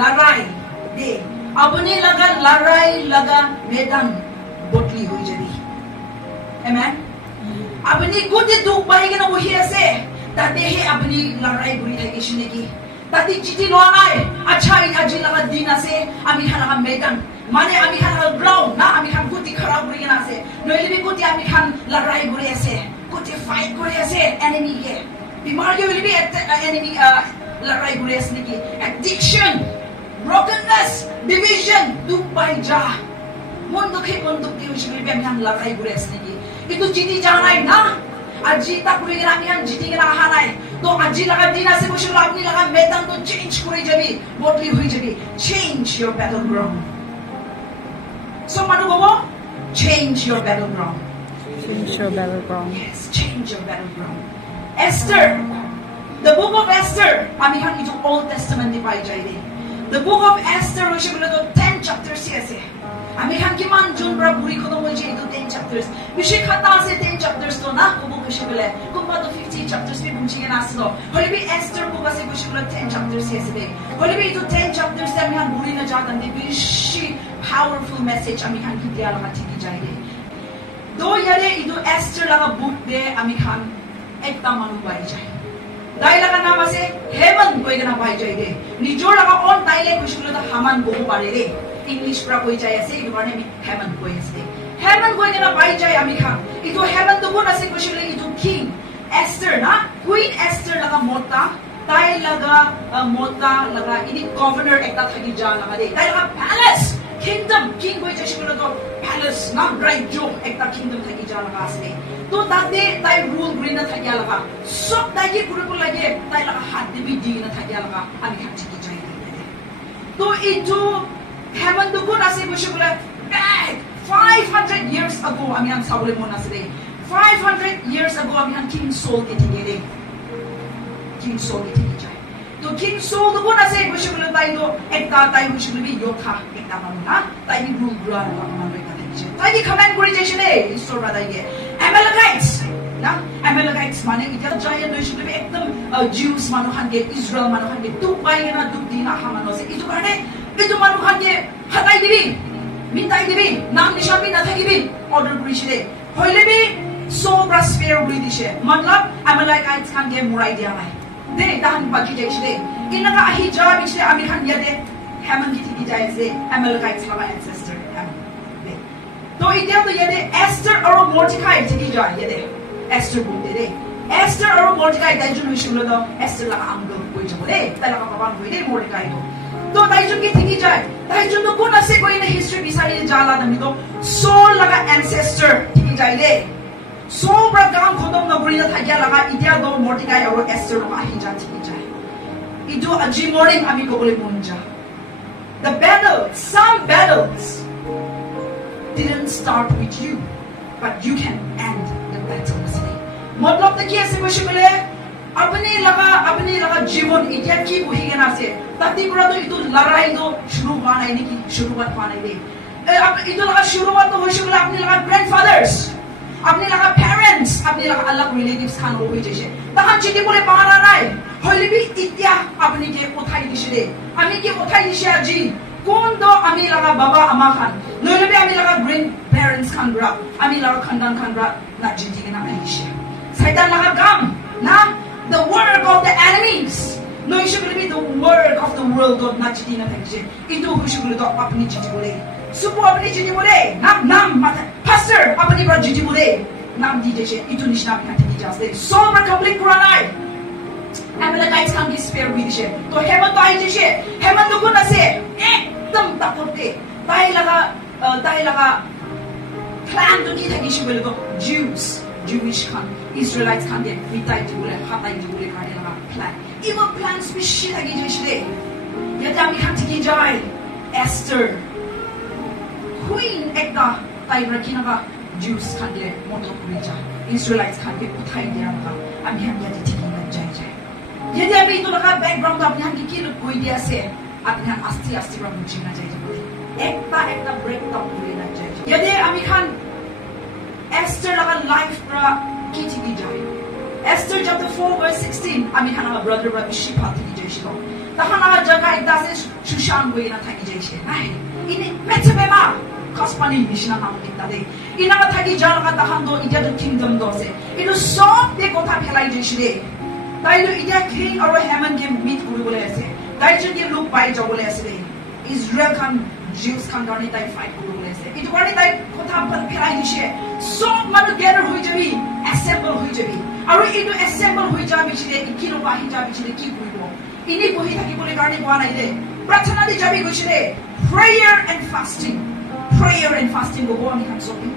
লড়াই দে আপনি লাগা লড়াই লাগা मैदान বদলি হয়ে যাবে আমেন আপনি গোটে দুখ পাই কেন বহি আছে তাতেহে আপনি লড়াই কৰি থাকিছে নেকি তাতে জিতি লোৱা নাই আচ্ছা আজি লাগা দিন আছে আমি খানা मैदान মানে আমি খান গ্রাউন্ড না আমি খান গুটি খারাপ করে কেন আছে নইলে গুটি আমি খান লড়াই করে আছে গুটি ফাইট করে আছে এনিমি কে বিমারি হইলে বি এনিমি লড়াই করে আছে নাকি অ্যাডিকশন ব্রোকেননেস ডিভিশন দুঃখ পাই যা মন দুঃখে মন দুঃখে হইলে বি আমি খান লড়াই করে আছে নাকি কিন্তু জিতি জানাই না আর জিতা করে গেলে আমি খান জিতি গেলে আহা নাই তো আজি লাগা দিন আছে বসে আপনি লাগা मैदान তো চেঞ্জ করে যাবি বদলি হয়ে যাবি change your battle ground So, Manugomo, change your battleground. Change your battleground. Yes, change your battleground. Esther, the book of Esther, আমি হান ইটো Old Testament দি পাই যাই দে. The book of Esther হইছে বলে তো 10 chapters আছে. আমি হান কিমান জুন পৰা বুড়ি খতম হইছে ইটো 10 chapters. বিশেষ খাতা আছে 10 chapters তো না কব কইছে বলে. কোনবা তো 50 chapters বি বুঝি কেন আসলো. হইলে বি Esther book আছে কইছে বলে 10 chapters আছে দে. হইলে বি ইটো 10 chapters তে আমি হান বুড়ি না জাতান দে বিশি powerful message আমি খান কি দিয়া লাগা ঠিকই যাই দে দো ইয়ারে ইদু এস্টার লাগা বুক দে আমি খান একটা মানু পাই যাই দাই লাগা নাম আছে হেমন কই গনা পাই যাই দে নিজর লাগা অন তাইলে কইছিল দা হামান বহু পারে রে ইংলিশ প্রা কই যাই আছে ইদু মানে আমি হেমন কই আছে হেমন কই গনা পাই যাই আমি খান ইদু হেমন তো কোন আছে কইছিল ইদু কিং এস্টার না কুইন এস্টার লাগা মোটা তাই লাগা মোটা লাগা ইনি গভর্নর একটা থাকি যা লাগা দে তাই লাগা palace Kingdom, king boy just gonna go palace, not right joke, ekta kingdom thaki jala asne. To tate tai rule green na thaki alaga. Sok tai ki pura ko lage tai laga hat de bi di na thaki alaga. Ami khati ki jai dai. To itu heaven to kun ase bushe bula back 500 years ago ami am sabule mon asre. 500 years ago ami am King Saul ke tigere. King Saul ke tigere jai. To King Saul to kun ase bushe bula tai do ekta tai bushe bula bi yotha. তাই rule গ্রান আমাদের কাছে তাই কি comment করে যাইছে রে ঈশ্বর বাদাইয়ে অ্যামালেকাইটস না অ্যামালেকাইটস মানে এটা জায়ান নইছিল একদম জিউস মানুষকে ইসরায়েল মানুষকে দুপাই না দুদিন হামানো আছে ইটো কারণে ইটো মানুষকে হাতাই দিবি মিটাই দিবি নাম নিশান বি না থাকিবি অর্ডার করিছে হইলে বি সো প্রসপেয়ার বলি দিছে মতলব অ্যামালেকাইটস খানকে মুরাই দিয়া নাই দে তাহান বাকি যাইছে রে কিনাকা আহি যাওয়া বিছে আমি খান ইয়াতে Haman ki tiki jai se Amalekites lava ancestor Haman. To itia to yede Esther or Mordecai tiki jai yede Esther bunde de Esther or Mordecai dai jun hishulo do Esther la uncle koi jabo de ta la papa koi de Mordecai to dai jun ki tiki jai dai jun to kona se koi na history bisai jala na mi to Saul la ancestor tiki jai de Saul bra gam khodom na buri na thagya la itia do Mordecai or Esther la hija tiki jai idu aji morning ami ko bole munja The battle, some battles didn't start with you, but you can end the battles. मतलब तो क्या से कुछ बोले अपने लगा जीवन इतना की वही के ना से ताकि पूरा तो इतो लड़ाई तो शुरू हुआ नहीं की शुरुआत हुआ नहीं दे अब इतो लगा शुरुआत तो वही बोले अपने लगा grandfathers अपने लगा parents अपने लगा अलग relatives खान हो जैसे तहाँ चीज़ बोले बाहर आ रहा है হইলে বি ইতিয়া আপনি কে কোথায় দিছে রে আমি কে কোথায় দিছে আজি কোন দো আমি লাগা বাবা আমা খান নইলে বি আমি লাগা গ্র্যান্ড প্যারেন্টস খান ব্রা আমি লাগা খানদান খান ব্রা না জিজি কে না আইছে শয়তান লাগা গাম না the work of the enemies no you should be the work of the world god না জিজি না থাকছে ইতো খুশি বলে তো আপনি জিজি বলে সুপো আপনি জিজি বলে নাম মাথা pastor আপনি ব্রা জিজি বলে নাম দিতেছে ইতো নিশনা আপনি ঠিক আছে সো আমরা কমপ্লিট করা নাই Amalekites can be spare with shit. To heaven to ay shit. Heaven to kuna se. Ekdam tapote. Tayo laga plan to kita gishi bole to Jews, Jewish kan, Israelites kan get mitay di bole, hatay di bole kan laga plan. Evil plans be shit agi jishi. Yata mi kan tiki jay. Esther. Queen ekda tayo rakina ka Jews kan get moto kurija. Israelites kan get utay di laga. Ami han yati tiki na jay. यदि अभी तो लगा background अपने हम की लोग कोई दिया से अपने हम आस्ती पर मुझे ना चाहिए बोले एक ब्रेक डाउन बोले ना चाहिए यदि अमी खान एस्टर लगा लाइफ पर की जाए एस्टर chapter 4 verse 16 अमी खान हमारा ब्रदर पर बिशी पाती की जाए शिलो तहाँ ना जगह एक दासे Shushan way na thagi jaise. Ay, ini metsebe ma. Kaspani nishna nam kita de. Ina ka thagi jala ka tahan do ida the kingdom do se. Ito sob de kotha phelai jaise de. Tai lo ida king aro Haman ke meet kuri bole ase. Tai jun ke look pai ja bole ase de. Israel kan Jews kan garni tai fight kuri bole ase. Ito garni tai kotha phelai jaise. Sob manu gather hui jabi, assemble hui jabi. Aro ito assemble hui jabi chide ikilo bahi jabi chide ki kuribo. Ini bohi thaki bole garni koa nai de. Pratana di jabi gushide prayer and fasting. Prayer and fasting go on kan sobi.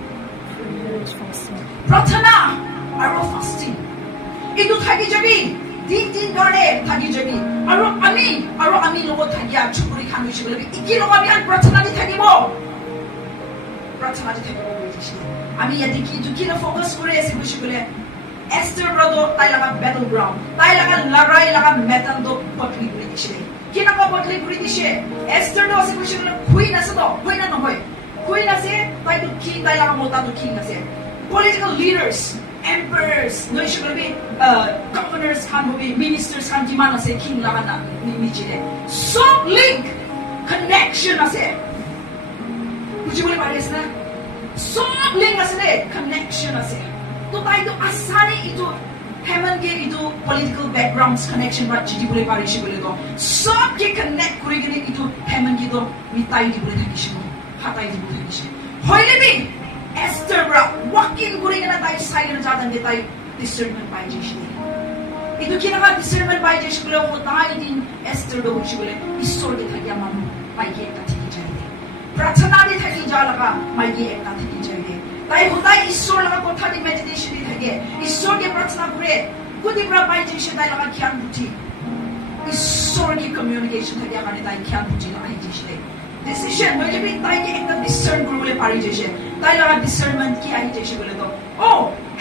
Pratana aro fasting. Itu thagi jabi din dore thagi jabi. Aro ami logo thagia chukuri khanu shibole ikilo ami an pratana di thagibo. Pratana di thagibo gushide. Ami yadi ki tu kino focus kore ase gushibole. Esther brother tai laga battleground. Tai laga larai laga metal do potli kuri dishide. Kina ka potli kuri dishe. Esther do ase gushibole queen ase do. Queen na hoy. Queen ase tai do king tai laga mota do king ase. Political leaders, emperors, no shibole be governors kan hobi, ministers kan kiman ase king laga na ni chide. So link connection ase. Gushibole pares na. So link ase connection ase. To tayo asani ito Haman ke ito political backgrounds connection ba chidi bole pare shi bole do sob ke connect kuri gene ito Haman ke do mitai di bole thaki shi hatai di bole thaki shi hoile bi Esther bra walking kuri gena tai silent jadan de tai discernment pai je shi ito kina discernment pai je shi bole ho tai din Esther do shi bole isor ke thaki amanu pai ke ta thaki jai prarthana de thaki jala ka mai ke ekta thaki jai তাই হোদাই ঈশ্বর লাগা কথা দি meditation দি থাকে ঈশ্বরকে প্রার্থনা করে কোদি প্রা পাই যে সে তাই লাগা জ্ঞান বুঝি ঈশ্বরকে কমিউনিকেশন থাকে মানে তাই জ্ঞান বুঝি না আই যে ডিসিশন হইলে বি তাই কে একটা ডিসিশন করলে পারি যে সে তাই লাগা ডিসিশনমেন্ট কি আই যে সে বলে তো ও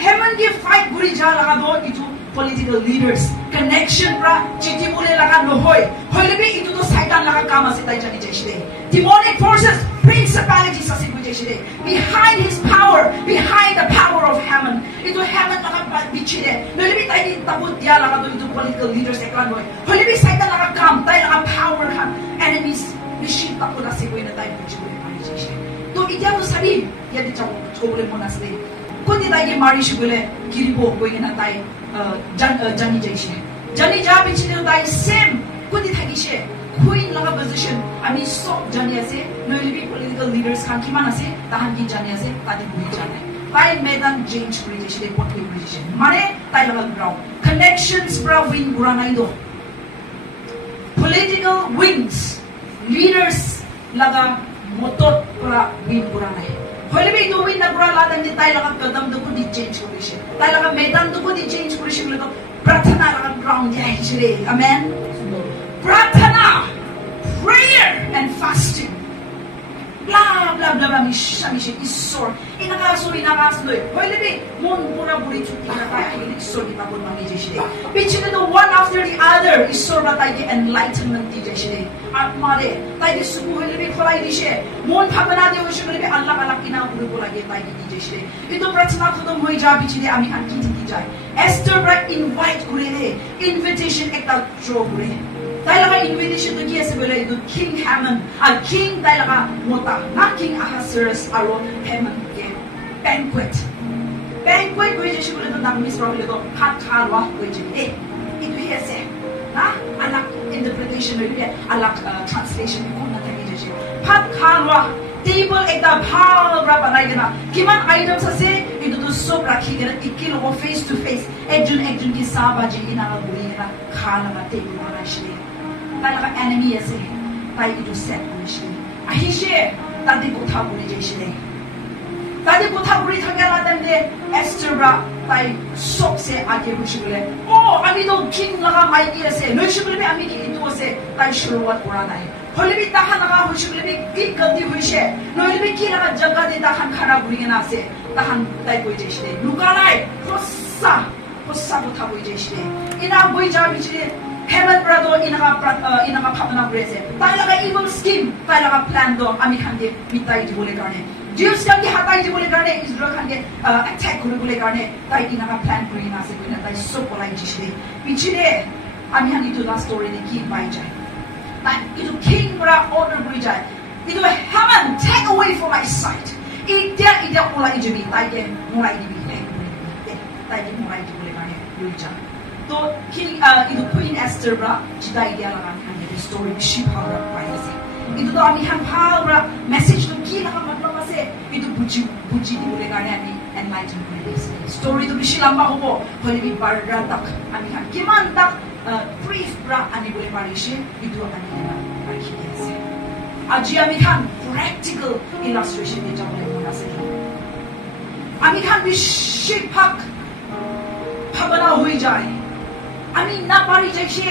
হেভেন কে ফাইট করি যা লাগা দো ইটু political leaders connection pra chiti bole laga no hoy hoile bi itu to satan laga kam ase tai jani jeshide demonic forces principalities ase ku jeshide behind his power behind the power of Haman itu Haman laga bichide hoile bi tai tabut dia laga do itu political leaders eklan hoy hoile bi satan laga kam tai laga power khan enemies machine taput ase ku ina tai bichide pani jeshide to idia to sabi ya di chaw chobole monasle kundi tai ke mari shibule kiribo ko ina tai jani jaise jani ja bichine dai same kundi thagise queen laga position ami sob jani ase noilibi political leaders kan kiman ase tahan ki jani ase tadi bui jane tai medan change kuri jaise potli kuri jaise mane tai laga ground connections bra wing buranai do political wings leaders laga motot pra wing buranai hoile bi do win na bra la dan tai laga kadam do ko di change kuri she tai laga medan do ko di change kuri she lo prathana laga ground jai chire amen prathana prayer and fasting blah blah blah blah misha isor inakaso loy hoile bi mon pura buri chuti na ta ki isor di tabon mami jai chire bichine the one after the other isor ba tai ke enlightenment di jai chire atma de tai de suku hoile bi kholai di she mon bhabana de hoise hoile bi allah ala kina buri bola ge tai di jai chire ito prarthana khodom hoi ja bichine ami kan ki jai Esther bra invite kore de invitation ekta draw kore tai laga invitation to ki ase bole idu king Haman a king tai laga mota na king Ahasuerus aro Haman ke banquet koi je shibole to nagmis probably to khat khalwa koi je itu hi ase na alak interpretation maybe alak translation ko na thagi je khat khalwa table ekta bhal bra banai gena kiman items ase itu to sob rakhi gena ikilo ko face to face ekjun ki sabaji ina la buri na khala ma table banai shi tai laga enemy ase tai itu set kuri shi ahishe tadi kotha kuri je shi tadi kotha kuri thagala tande Esther bra tai sob se age bushi bole oh ami to king laga mai ki ase noi shi bole ami ki itu ase tai shuruat pura nai hoile bi tahan laga bushi bole bi ki gati hoise noile bi ki laga jaga de tahan khara buri na ase tahan tai koi je shi lukanai hossa kotha koi je shi ina boi ja bichire Haman brado inaka phatana kurese tai laga evil scheme tai laga plan do ami khan de mitai di bole karne Jews kan ki hatai di bole karne Israel kan ke attack kore bole karne tai inaka plan kuri na se koina tai so polai jishde pichide ami han itu la story de ki bai jai তাই ইটো king পৰা order কৰি যায় ইটো heaven take away from my sight এতিয়া ওলাই যাবি তাইকে মৰাই দিবি তাইকে মৰাই দিবলৈ কাৰণে লৈ যায় তো ইটো কুইন এষ্টাৰ পৰা জিতাই দিয়া লগা আমি ষ্টৰি বেছি ভাল পাই আছে ইটোতো আমি ভাল পৰা মেছেজটো কি লগা মতলব আছে ইটো বুজি দিবলৈ কাৰণে আমি এনলাইটেন কৰি দিছে ষ্টৰিটো বেছি লম্বা হ'ব হ'লে বাৰটা তাক আমি কিমান তাক ব্ৰিফ পৰা আনিবলৈ পাৰিছে ইটো আমি ৰাখি আছে আজি আমি প্ৰেক্টিকেল ইলাষ্ট্ৰেশ্যন দি যাবলৈ মন আছে আমি বেছিভাগ ভাৱনা হৈ যায় আমি নাপাৰি যাইছে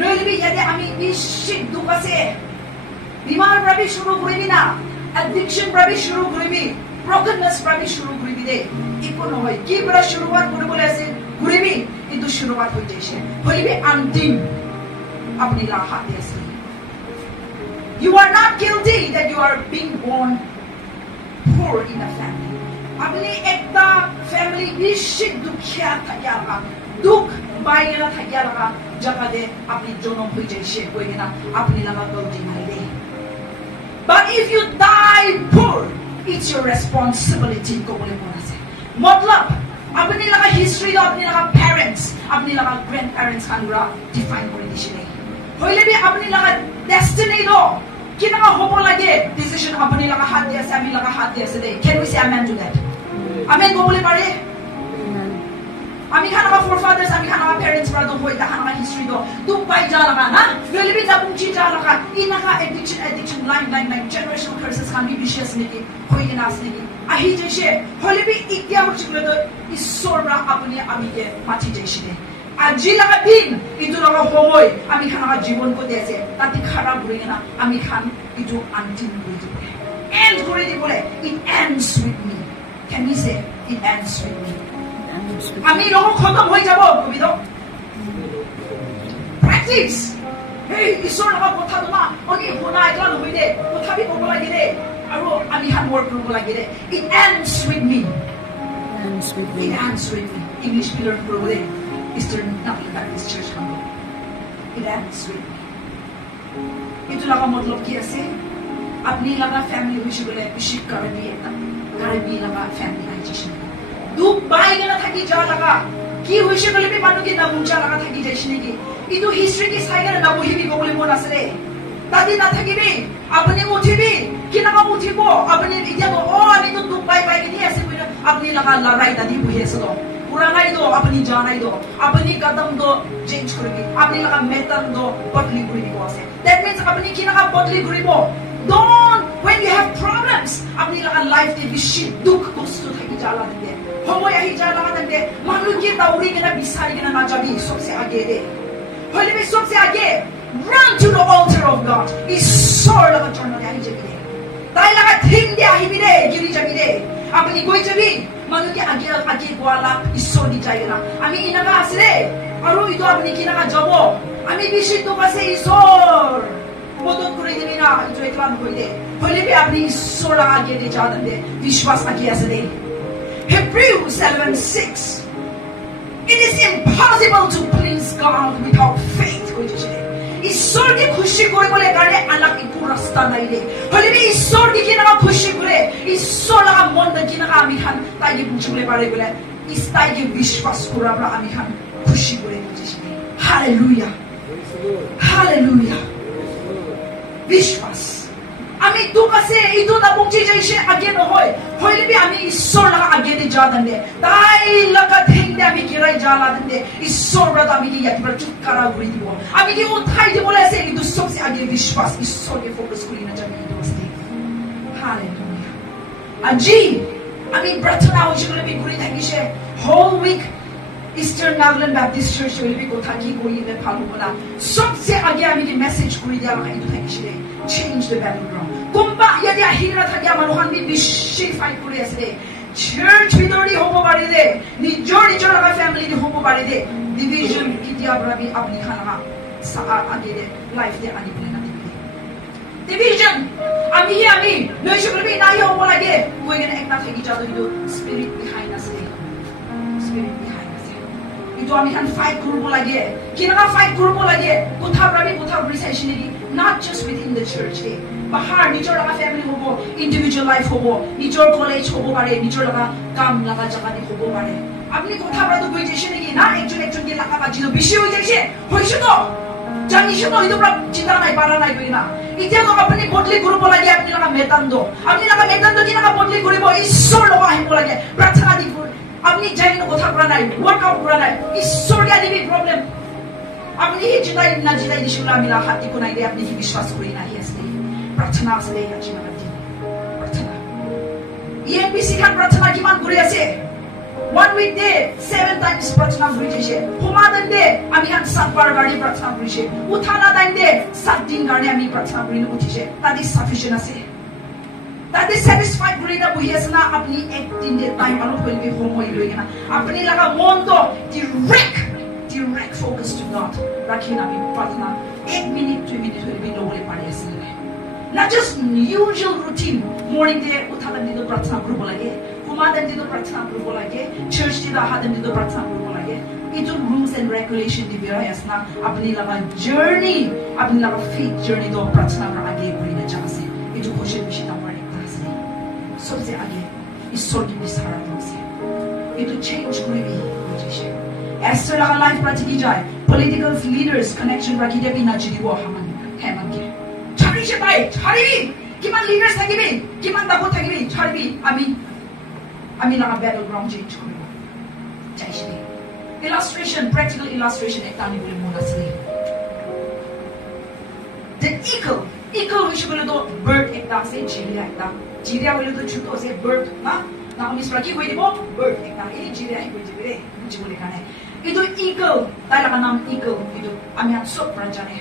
নইলে ইয়াতে আমি বেছি দুখ আছে বিমাৰ পৰা বি শুৰু কৰিবি না এডিকশন পৰা বি শুৰু কৰিবি ব্ৰকেননেছ পৰা বি শুৰু কৰিবি দে একো নহয় কি পৰা শুৰুৱাত কৰিবলৈ আছে কৰিবি কিন্তু শুৰুৱাত হৈ যাইছে হইবে অন্তিম আপনি লা হাতে আছে You are not guilty that you are being born poor in a family. আপনি একটা ফ্যামিলি বেশি দুঃখিয়া থাকিয়া লাগা দুঃখ বাইরে থাকিয়া লাগা জায়গাতে আপনি জন্ম হয়ে যাইছে কইলে না আপনি লাগা গলতি নাই দে But if you die poor, it's your responsibility কবলে মন আছে মতলব আপনি লাগা হিস্ট্রি আপনি লাগা প্যারেন্টস আপনি লাগা গ্র্যান্ডপ্যারেন্টস খানরা ডিফাইন করে দিছিলে হইলে বি আপনি লাগা ডেস্টিনি লো কিনা হব লাগে ডিসিশন আপনি লাগা হাত দিয়ে আছে আমি লাগা হাত দিয়ে আছে দে can we say amen to that amen কবলে পারে আমি খানা forefathers আমি খানা parents para do hoy খানা history do tu pai ja laga na really bi japung chi ja laga inaka addiction line generational curses can be vicious niki hoy na asniki ahi jaise hole bi ikya hochile do ishor ra apni ami ke mathi jaise আজি লাগা দিন ইটো লাগা সময় আমি খানা জীবন কো দিয়েছে তাতে খারাপ হয়ে না আমি খান ইটো আন্তিম হয়ে যাবে এন্ড করে দি বলে it ends with me can we say it ends with me আমি লোক খতম হয়ে যাব কবিদ প্র্যাকটিস এই ঈশ্বর লগা কথা তোমা অনি হোনা এটা নহয় দে কথা বি কব লাগে দে আৰু আমি হান ওয়াৰ্ক কৰিব লাগে দে it ends with me it ends with me English pillar কৰিব দে Eastern Baptist Church Hamburg. It ends with me. Ito lang ang modlog kaya si apni lang ang family wish ko le bishik Caribbean lang ang family ay jishin. Dubai nga na thaki ja laga. Ki wish ko le bi manu ki namunja lang thaki jishin ki. Ito history ki sai na nabuhi bi ko le mo nasre. Tadi na thaki bi apni utibi kinaka utibo apni idya ko oh ani to Dubai bai ni ase ko apni lang ang larai tadi buhi so पुराना दो अपनी जाना दो अपनी कदम दो change करेगी अपनी लगा मेथड दो बदली करेगी बोसे that means अपनी की लगा बदली करेगी don't when you have problems अपनी लगा लाइफ के विषय दुख कष्ट थकी जाला दे हम यही जाला दे मानो कि दाउरी के ना बिसारी के ना जाबी सबसे आगे दे होले में सबसे आगे run to the altar of God ईश्वर लगा चढ़ना यही जगह दे ताई लगा थिंग दे आही भी दे गिरी जाबी दे अपनी कोई जबी मानो कि आगे गोवाला ईश्वर दी जाएगा আমি ইনাকা আছে আৰু ইটো আপনি কিনাকা যাব আমি বিশুদ্ধ কাছে ঈশ্বর মদত করে দিবি না ইটো একলান হই দে হইলে বি আপনি ঈশ্বর আগে দে যা দে বিশ্বাস আগে আছে দে Hebrews 11:6 It is impossible to please God without faith কইছে ঈশ্বরকে খুশি করে বলে গাড়ে আল্লাহ কি পুরো রাস্তা নাই রে হলে বি ঈশ্বরকে কিনা খুশি করে ঈশ্বর লাগা মন দে কিনা আমি খান তাই কি বুঝলে পারে বলে ইস্তাই কি বিশ্বাস করে আমরা আমি খান খুশি করে বুঝিস হালেলুয়া হালেলুয়া বিশ্বাস আমি দুঃখ আছে এই দুটা বুঝি যাইছে আগে নহয় হইলে বি আমি ঈশ্বর লাগা আগে দি যা দেন দে তাই লাগা থিংদে আমি কিরাই জালা দেন দে ঈশ্বর ব্রাদা আমি কি একবার চুপকারা করে দিব আমি কি উঠাই দিব বলেছে কিন্তু সবচেয়ে আগে বিশ্বাস ঈশ্বরকে ফোকাস করি না জানি দোস্তি হালেলুয়া আজি আমি প্রার্থনা হইছিল আমি ঘুরে থাকিছে whole week Eastern Nagaland Baptist Church will be কথা কি কইলে ভালো বলা সবচেয়ে আগে আমি কি মেসেজ করি দেয়া আমি থাকিছে change the battleground কুম্বা ইয়াদি আহিরা থাকি মানুহান বি বেশি ফাইট করে আছে চার্চ ভিতরি হবো পারে দে নিজর ফ্যামিলি দি হবো পারে দে ডিভিশন ইতিয়া ব্রাবি আপনি খানা আগে দে লাইফ দে আনি বলে না ডিভিশন আমি নইছে বলবি নাই হবো লাগে কই গেলে একটা থাকি যাও কিন্তু স্পিরিট বিহাইন্ড আছে spirit behind Itu ami kan fight kurubo lagi. Kinaka fight kurubo lagi. Kutha rabi kutha research ni not just within the church. Bahar nijor laga family hobo, individual life hobo, nijor college hobo pare, nijor laga kam laga jaga ni hobo pare. Apni kotha bra to boi jaise niki na ekjon ke laka ba jino bishi hoi jaise. Hoise to. Janisu to itu bra cinta nai para nai koina. Itya to apni bodli kurubo lagi apni laga medan do. Apni laga medan do kinaka bodli kuribo ishor loga hibo lagi. Prarthana di আপনি জানেন কথা করা নাই workout করা নাই ঈশ্বরকে দিবি problem আপনি জিতাই না জিতাই দিছিল আমি হাতি কোনাই দে আপনি কি বিশ্বাস করি না হিয়াসলি প্রার্থনা আসলে আছে না প্রার্থনা ইএনবিসি খান প্রার্থনা কিমান করে আছে 1 week day 7 times প্রার্থনা করেছে হুমাদান দে আমি খান 7 বার গাড়ি প্রার্থনা করেছে উঠানা দাইন দে 7 দিন গাড়ি আমি প্রার্থনা করে উঠেছে তাদের সাফিশিয়েন্ট আছে Tadi satisfied berita buhiasna apni ek din de time alo kolbi homo iloy na apni laga mondo direct focus to God rakhina mi pratna 1 minute 2 minute kolbi logole pare asile not just usual routine morning de uthadan dido pratna kurbo lage kumadan dido pratna kurbo lage church dido hadan dido pratna kurbo lage itu rules and regulation di biayasna apni laga journey apni laga faith journey do pratna ra age kurina jase itu question bishita सबसे आगे ईश्वर की विस्तार से ये तो change कोई भी मुझे ester लगा life Prachi की जाए पॉलिटिकल लीडर्स कनेक्शन रखी दे भी ना चली वो हमन है मन के छाड़ी से पाए छाड़ी भी किमान लीडर्स थकी भी किमान दाबो थकी भी छाड़ी भी अमी लगा बैटल ग्राउंड चेंज कोई चाहिए illustration practical illustration एक तानी बोले मोना से the eagle विषय बोले तो bird एक ताक से चिड़िया एक ताक Jiria boleh tu contoh saya bird, na? Nak kami seperti kau ini boh bird. Ini jiria itu jiria, macam boleh kan? Itu eagle, tadi lah nama eagle itu. Kami ada sok perancang ni.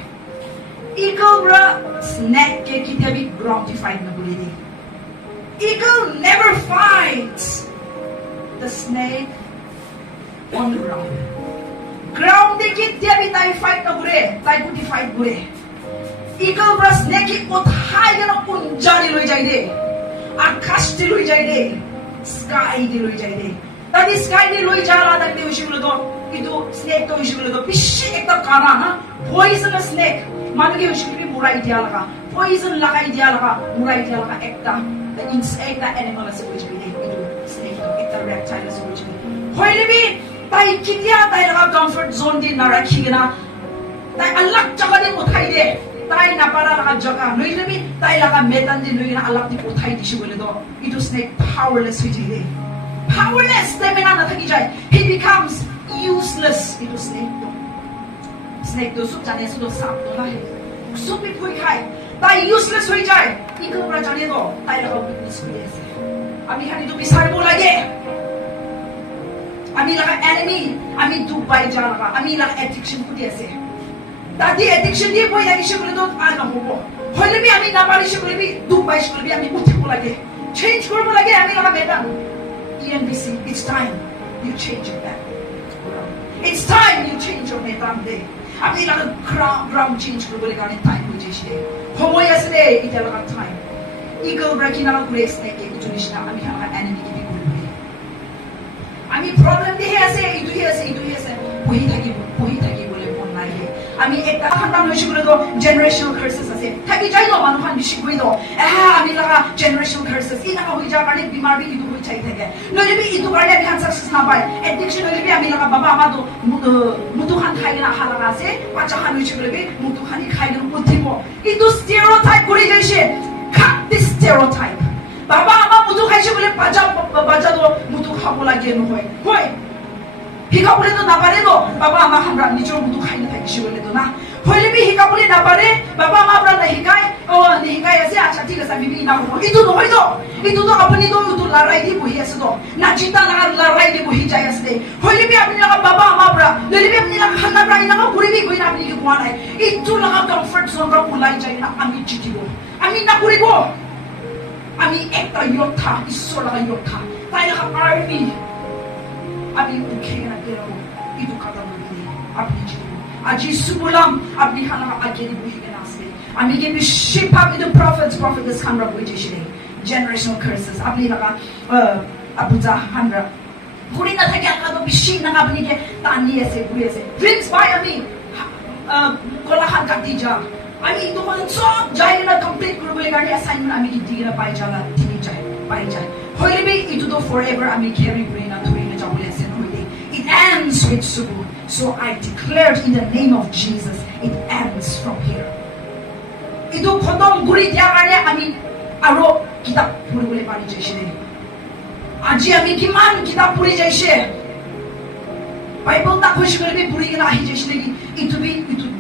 Eagle bra snake ke kita bi ground di fight na boleh ni. Eagle never fights the snake on the ground. Ground de kita bi tai fight na boleh, tai pun di fight boleh. Eagle bra snake itu thai kan punjari loi jai deh. आकाश ती Louis जाए दे sky ती Louis जाए दे तभी sky ती Louis जा रहा था कि विषय बोले तो इतो स्नेक तो विषय बोले तो पिछे एक तो काना ना पॉइजन स्नेक मान के विषय भी मुराई दिया लगा पॉइजन लगाई दिया लगा मुराई दिया लगा एक ता एक ता एनिमल से कुछ भी नहीं इतो स्नेक तो एक ता रेप्टाइल से कुछ भी होई ले भी ताई कितिया ताई लगा कंफर्ट जोन दी ना रखी ना ताई अलग जगह दे उठाई दे ताई ना पारा लगा जगह नहीं ले भी ताई लगा मैदान दी नहीं ना अलग दी उठाई दी बोले तो इतो स्नेक powerless हो जाए powerless stamina ना थकी जाए he becomes useless इतो स्नेक तो सुप जाने से तो सांप तो ना है सुप भी कोई खाए ताई useless हो जाए इको बड़ा जाने तो ताई लगा weakness हो जाए अभी हम इतो बिसार बोला ये अभी लगा enemy अभी दुबाई जा लगा अभी लगा addiction को दिया से Tadi addiction dia boy lagi syukur itu anak bobo. Holy bi kami napari syukur bi Dubai syukur bi kami uti pula lagi. Change kurang lagi kami laga medan. ENBC, it's time you change your medan. It's time you change your medan day. Kami laga ground change kurang boleh kami time puji sih. Homo ya sih itu laga time. Eagle breaking out grace nih itu jenis nama kami laga enemy kita kurang. Kami problem dia sih itu sih. Puhi lagi boleh pun lagi. আমি একটা খান্দান হইছে বলে তো generational কার্সেস আছে থাকি যাইলো মানুহান বেশি কইলো আমি লাগা জেনারেশনাল কার্সেস ইনা হই যা কারণে বিমার বি ইদু হই চাই থাকে নইলে বি ইদু কারণে আমি সাকসেস না পাই এডিকশন হইলে বি আমি লাগা বাবা আমাদো মুতু খান খাই না হালা আছে বাচ্চা খান হইছে বলে বি মুতু খানি খাই না বুদ্ধিম ইদু স্টেরিওটাইপ করে যাইছে কাট দিস স্টেরিওটাইপ বাবা আমা মুতু খাইছে বলে বাজা তো মুতু খাবো লাগে নহয় হয় Hika boleh tu napare tu, bapa ama hamra nijo butuh kain lagi sih boleh tu na. Boleh bi hika boleh napare, bapa ama hamra dah hikai, hikai aja aja tiga sambil bi ina rumah. Itu tu apa ni tu itu larai di buhi aja tu. Nak cinta nak larai di buhi jaya sih. Boleh bi apa ni nak bapa ama hamra, boleh bi apa ni nak hamra berani nak kuri bi kuri nak ni kuat ay. Itu nak comfort zone nak mulai jaya nak ami citi bo, ami nak kuri bo, ami ekta yotha, isor nak yotha, tay nak army. Abi ukhe na kero itu kata begini abni jiru aji subulam abni hana ageni buhi kenasbe ami ge bi shape up the prophetess khamra buhi jishre generational curses abni laga abuja hamra ঘুরি না থাকে আকাতো বেশি না আপনিকে টানি আছে ঘুরি আছে dreams বাই আমি কলাখান কাটি যা আমি তখন সব যাই না কমপ্লিট করবলে গাড়ি অ্যাসাইনমেন্ট আমি দিগিরা পাই যালা তিনি যাই পাই যায় হইলে বি ইটো তো ফরএভার আমি ক্যারি করি না ধরি না যাবলে আছে হইলে it ends with Subu so I declared in the name of Jesus it ends from here ito খতম ঘুরি দিয়া কারণে আমি আরো কিতাব পড়বলে পারি যাইছে আজি আমি কিমান কিতাব পড়ি যাইছে বাইবেল তা খুশি করে পড়ি গেলা আহি যাইছে নাকি ইটো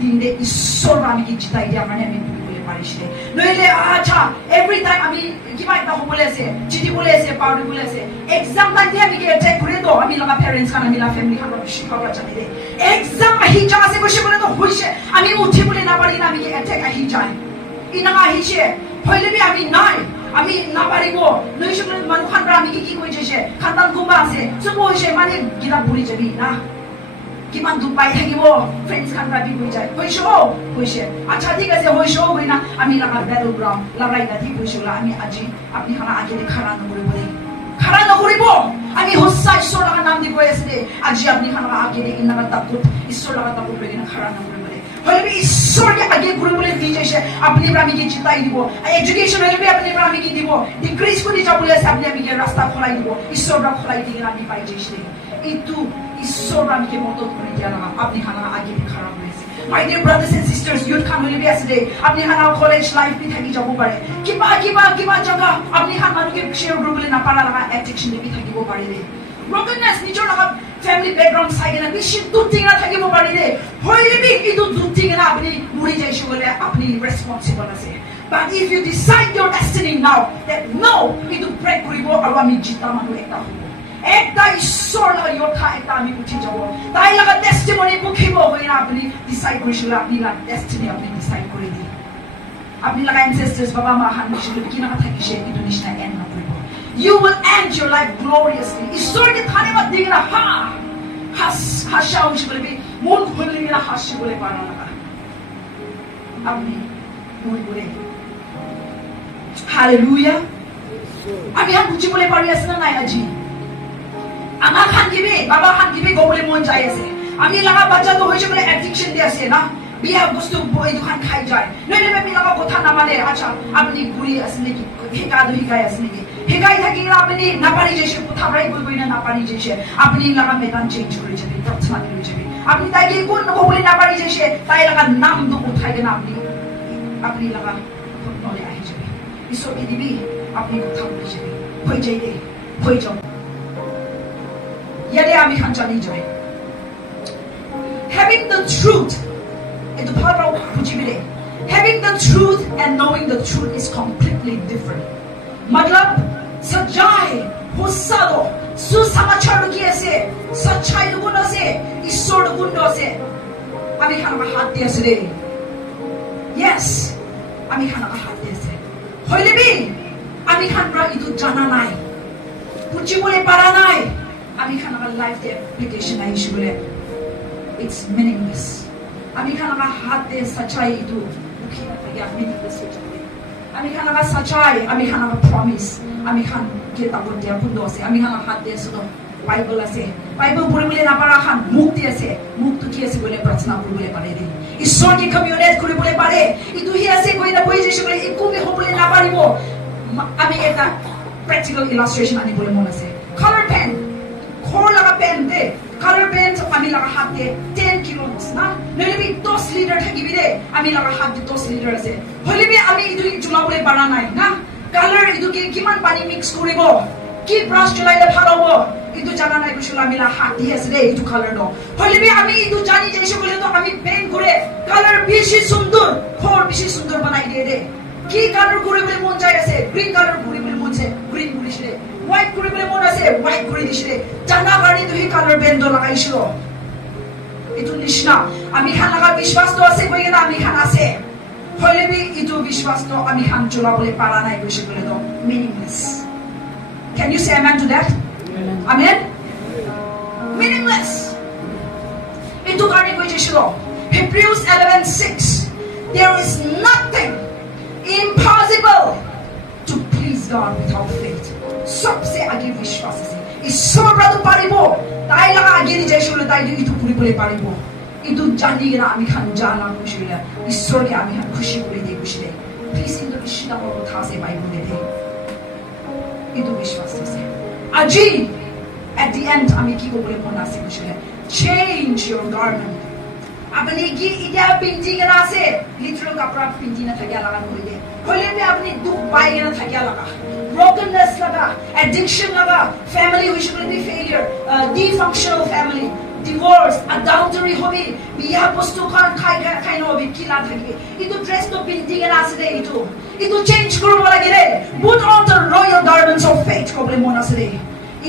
দিনে ঈশ্বর আমি কি জিতাই দিয়া মানে আমি পড়বলে পারিছে নইলে আচ্ছা এভরি টাইম আমি কিবা একটা বলে আছে চিঠি বলে আছে পাউডার বলে আছে এক্সাম টাইমে আমি কি অ্যাটাক করে তো আমি লাগা প্যারেন্টস খান আমি লাগা ফ্যামিলি খান বেশি খাওয়া জানি রে এক্সাম আহি যা আছে বসে বলে তো হইছে আমি উঠি বলে না পারি না আমি কি অ্যাটাক আহি যায় ইনা আহিছে হইলে বি আমি নাই আমি না পারিব নই সকল মানুষ খানরা আমি কি কইছে খানদান কুমা আছে সব হইছে মানে গিলা বুড়ি যাবি না কিমান দু পাই থাকিব ফ্রেন্ডস খানরা বি কই যায় হইছে আচ্ছা ঠিক আছে হইছে হই না আমি লাগা ব্যাটল গ্রাউন্ড লড়াই না ঠিক হইছে আমি আজি আপনি খানা আগে খানা নকরিব খানা নকরিব আমি হসা ঈশ্বর লাগা নাম দিব আছে আজি আপনি খানা আগে ইনা তাকুত ঈশ্বর লাগা তাকুত বলি না খানা নকরিব হইলে ঈশ্বরকে আগে ঘুরে বলে দিয়ে যাইছে আপনি আমি কি চিন্তাই দিব এডুকেশন হইলে আপনি আমি কি দিব ডিক্রিজ করে যাবলে আছে আপনি আমি কি রাস্তা খোলাই দিব ঈশ্বররা খোলাই দিয়ে আমি পাই যাইছে ইতু ঈশ্বর আমি কি মত করে দিয়া না আপনি খানা আগে খারাপ হয়েছে my dear brothers and sisters youth খান হইলে আছে আপনি খানা কলেজ লাইফ বি থাকি যাব পারে কিবা জায়গা আপনি খান মানুষকে শেয়ার করবলে না পারা লাগা অ্যাডিকশন বি থাকিব পারে রে ব্রোকেননেস নিজর লাগা ফ্যামিলি ব্যাকগ্রাউন্ড সাইডে না বেশি দুটিংরা থাকিব পারি রে হইলে বি কিন্তু দুটিংরা আপনি মরি যাইছে বলে আপনি রেসপন্সিবল আছে but if you decide your destiny now that no কিন্তু ব্রেক করিব আর আমি জিতা মানুষ একটা ঈশ্বর লাগা ইয়থা একটা আমি উঠি যাব তাই লাগা টেস্টিমনি মুখিব হইনা আপনি ডিসাইড করিছিল আপনি লাগা ডেস্টিনি আপনি ডিসাইড করে দি আপনি লাগা অ্যানসেস্টার্স বাবা মা হান মিছিল কি না থাকিছে কিন্তু নিশনা এন্ড না করিব you will end your life gloriously ঈশ্বরকে ধন্যবাদ দিগলা হাসা উঠি বলে মন খুলে গেলা হাসি বলে পারা না আপনি মন বলে হালেলুয়া আমি আর বুঝি বলে পারি আছে না নাই আজি আমার খান কিবে বাবা খান কিবে গোবলে মন যাই আছে আমি লাগা বাচ্চা তো হইছে বলে অ্যাডিকশন দি আছে না বিয়া বস্তু বই দোকান খাই যায় নইলে আমি লাগা কথা না মানে আচ্ছা আপনি ঘুরি আছে নাকি হিকাই আছে নাকি হিকাই থাকি আপনি না পারি যাইছে কথা রাই বই না পারি যাইছে আপনি লাগা মেদান চেঞ্জ করে যাবে প্রার্থনা করে যাবে আপনি তাই কি কোন গোবলে না পারি যাইছে তাই লাগা নাম তো উঠাই দেন আপনি লাগা নলে আই যাবে ঈশ্বরকে দিবি আপনি কথা বলে যাবে হই যাই রে হই যাও ইয়ারে আমি খান চালি যাই having the truth eto bhalo bujibe having the truth and knowing the truth is completely different matlab सच्चाई हुस्सादो सुसमाचार की ऐसे सच्चाई गुण से ईश्वर गुण से আমি খানা হাত দিয়েছে রে yes আমি খানা হাত দিয়েছে হইলে বি আমি খানরা ইদু জানা নাই বুঝি বলে পারা নাই আমি খানা লাইফ এ অ্যাপ্লিকেশন আইছি বলে it's meaningless আমি খানা হাত দিয়ে সচ্চাই ইদু মুখি না থাকে meaningless হয়ে যাবে আমি খানা সচ্চাই আমি খানা প্রমিস আমি খান কে তাবর দিয়া বুদ্ধ আছে আমি খানা হাত দিয়ে শুনো বাইবেল আছে বাইবেল পড়ে বলে না পারা খান মুক্তি আছে মুক্তি কি আছে বলে প্রার্থনা করে বলে পারে রে ঈশ্বরকে কমিউনিকেট করে বলে পারে ইদু হি আছে কই না কই যে বলে ইকুমে হবলে না পারিব আমি এটা প্র্যাকটিক্যাল ইলাস্ট্রেশন আনি বলে মনে আছে কালার পেন খোর লাগা পেন দে কালার পেন আমি লাগা হাত দে 10 কিলো না নইলে 10 লিটার থাকিবি রে আমি লাগা হাত দে 10 লিটার আছে হইলে আমি ইদু জুলা বলে পারা নাই না কালার ইদু কি কিমান পানি মিক্স করিব কি ব্রাশ জলাইলে ভালো হবে ইদু জানা নাই কইছিল আমি লাগা হাত দিয়ে আছে রে ইদু কালার নো হইলে আমি ইদু জানি যে এসে বলে তো আমি পেন করে কালার বেশি সুন্দর খোর বেশি সুন্দর বানাই দিয়ে দে কি কালার করে বলে মন চাই আছে গ্রিন কালার করে বলে মন চাই গ্রিন করিস রে হোয়াইট করে বলে মন আছে হোয়াইট করে দিস রে জানা গাড়ি তুই কালার বেন্ড লাগাইছিল ইদু নিশনা আমি খান লাগা বিশ্বাস তো আছে কই না আমি খান আছে হইলে বি ইদু বিশ্বাস তো আমি খান চলা বলে পারা নাই কইছে বলে তো meaningless can you say amen to that amen meaningless ইদু গাড়ি কইছিল Hebrews 11:6 there is nothing impossible to please God without faith सबसे आगे विश्वास है ईश्वर পাৰিব তাই লাগা আগেৰি যাইছিলে তাই ইটো কৰিবলৈ পাৰিব ইটো জানি কিনা আমি খান জানা কৈছিলে ঈশ্বৰকে আমি খান খুশি কৰি দি কৈছিলে প্লিজ ইনটো ইশিতা মোৰ কথা আছে বাইবেল দে ইটো বিশ্বাস আছে আজি at the end আমি কি ক'বলৈ মন আছে কৈছিলে change your garment আপনি কি ইটা পিন্ধি কেনা আছে লিটারেল কাপড়া পিন্ধি না থাকিয়া লাগা হইলে হইলে আপনি দুঃখ পাই কেনা থাকিয়া লাগা brokenness laga addiction laga family we should be failure dysfunctional family divorce adultery hobi biya postu khan khai no hobi kila thakbe itu dress to pindi gena asile itu change koribo lagile put on the royal garments of faith koble mon asile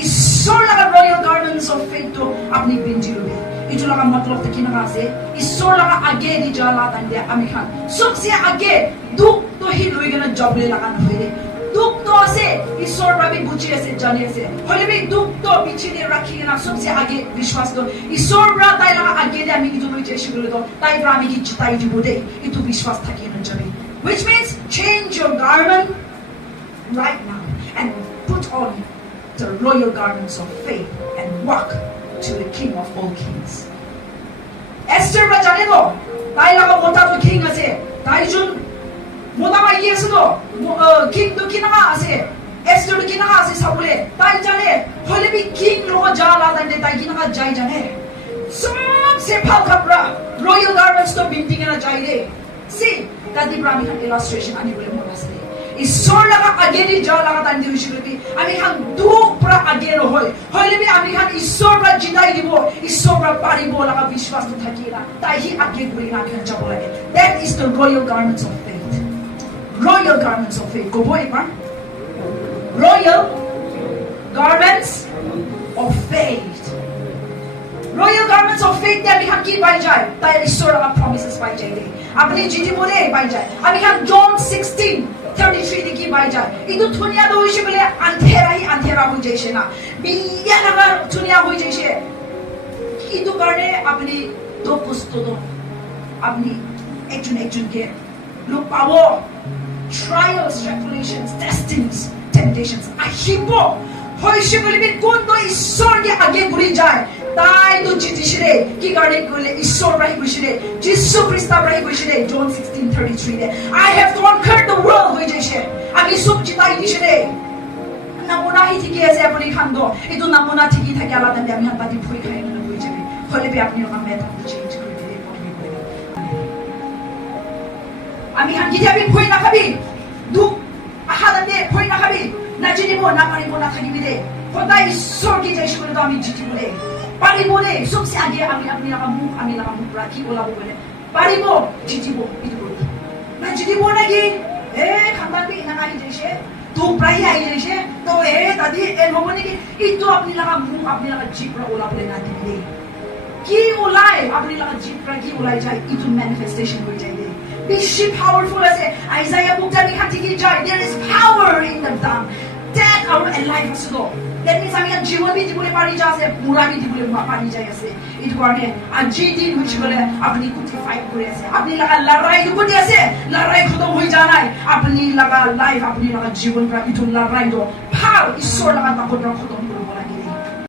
ishor laga royal garments of faith to apni pindi lobe itu laga matlab ta kina ase ishor laga age di jala tande ami khan sabse age dukh to hi loi gena joble laga na hoile দুঃখ তো আছে ঈশ্বর ভাবে বুঝি আছে জানি আছে হলে বি দুঃখ তো পিছনে রাখি না সবসে আগে বিশ্বাস তো ঈশ্বর রা তাই লাগা আগে দে আমি কিছু লই চেষ্টা করে তো তাই আমি কি তাই দিব দে একটু বিশ্বাস থাকি না যাবে which means change your garment right now and put on the royal garments of faith and walk to the king of all kings Esther রা জানে তো তাই লাগা মোটা তো কিং আছে তাই জন্য মোদাবা ইয়েসুদো কিং তো কিনা আছে এস্টার তো কিনা আছে সাবলে তাই জানে হলে বি কিং লোক জালা দান্ডে তাই কিনা যাই জানে सबसे ভাল কাপড়া রয়্যাল গার্মেন্টস তো বিন্দি কেনা যাই রে সি দাদি ব্রাহ্মী খান ইলাস্ট্রেশন আনি বলে মনে আছে ঈশ্বর লাগা আগে দি যা লাগা দান্ডে হইছিল কি আমি খান দুখ পুরা আগে রহয় হলে বি আমি খান ঈশ্বর রা জিতাই দিব ঈশ্বর রা পারিব লাগা বিশ্বাস তো থাকি না তাই হি আগে বলি না কেন যাব লাগে that is the royal garments of faith royal garments of faith. Go boy, man. Royal garments of faith. Royal garments of faith that we can keep by jai. That is sort of promises by jai. Apni jiti bole by jai. Abi kan John 16:33 de ki by jai. Itu dunia do hoise bole anthera hoi jaise na. Biya nagar dunia hoi jaise. Itu karne apni do pusto do. Apni ekjun ke look power trials, tribulations, testings, temptations. Ahibo, hoishe bolibi kondo ishor ke age buri jay. Tai to jitishire ki garne kole ishor rahi bushire. Jesu Christa rahi bushire. John 16:33 de. I have conquered the world hoi jaise. Ami sob jitai dishire. Namuna hi thiki ase apni khando. Itu namuna thiki thaki ala dande ami hapati phoi khai na hoi jabe. Hole be apni ram method change kore dile. আমি হান গিয়ে আমি ভয় না খাবি দুঃখ আহাদাতে ভয় না খাবি না জিনিব না পারিব না থাকিবি দে খোদাই ঈশ্বর কি যাই শুনে তো আমি জিতি বলে পারিব দে সবসে আগে আমি আপনি লাগা মুখ রাখি বলাবো বলে পারিব জিতিব ইটো বলি না জিতিব নাকি এ খান্দাবি না নাই যাইছে তো প্রায় আই যাইছে তো এ দাদি এ হবো নাকি ইটো আপনি লাগা মুখ আপনি লাগা জিপরা ওলা বলে না দিবি কি ওলাই আপনি লাগা জিপরা কি ওলাই যায় ইটো ম্যানিফেস্টেশন হয়ে যায় বেশি powerful আছে আইজাইয়া বুকটা নিখা ঠিকই যায় there is power in the tongue that our life is so that means আমি জীবন বিধি বলে পারি যা আছে পুরা বিধি বলে পারি যায় আছে এই কারণে আজি দিন হইছে বলে আপনি কুটি ফাইট করে আছে আপনি লাগা লড়াই করে আছে লড়াই খতম হই যায় আপনি লাগা লাইফ আপনি লাগা জীবন প্রা ইটো লড়াই দো ভাব ঈশ্বর লাগা তাকত খতম